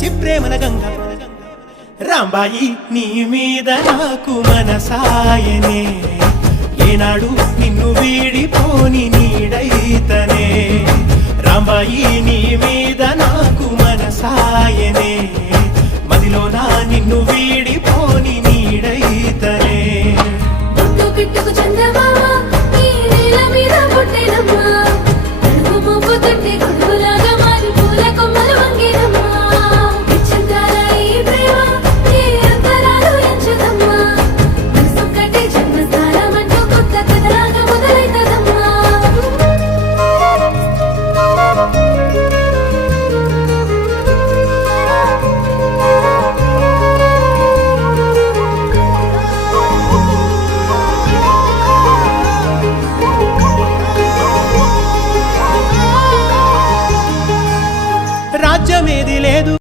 వచ్చి ప్రేమల గంగ రాంబాయి నీ మీద నాకు మనసాయనే ఏనాడు నిన్ను వీడిపోని నీడైతనే రాంబాయి నీ మీద నాకు మనసాయనే మదిలో నా నిన్ను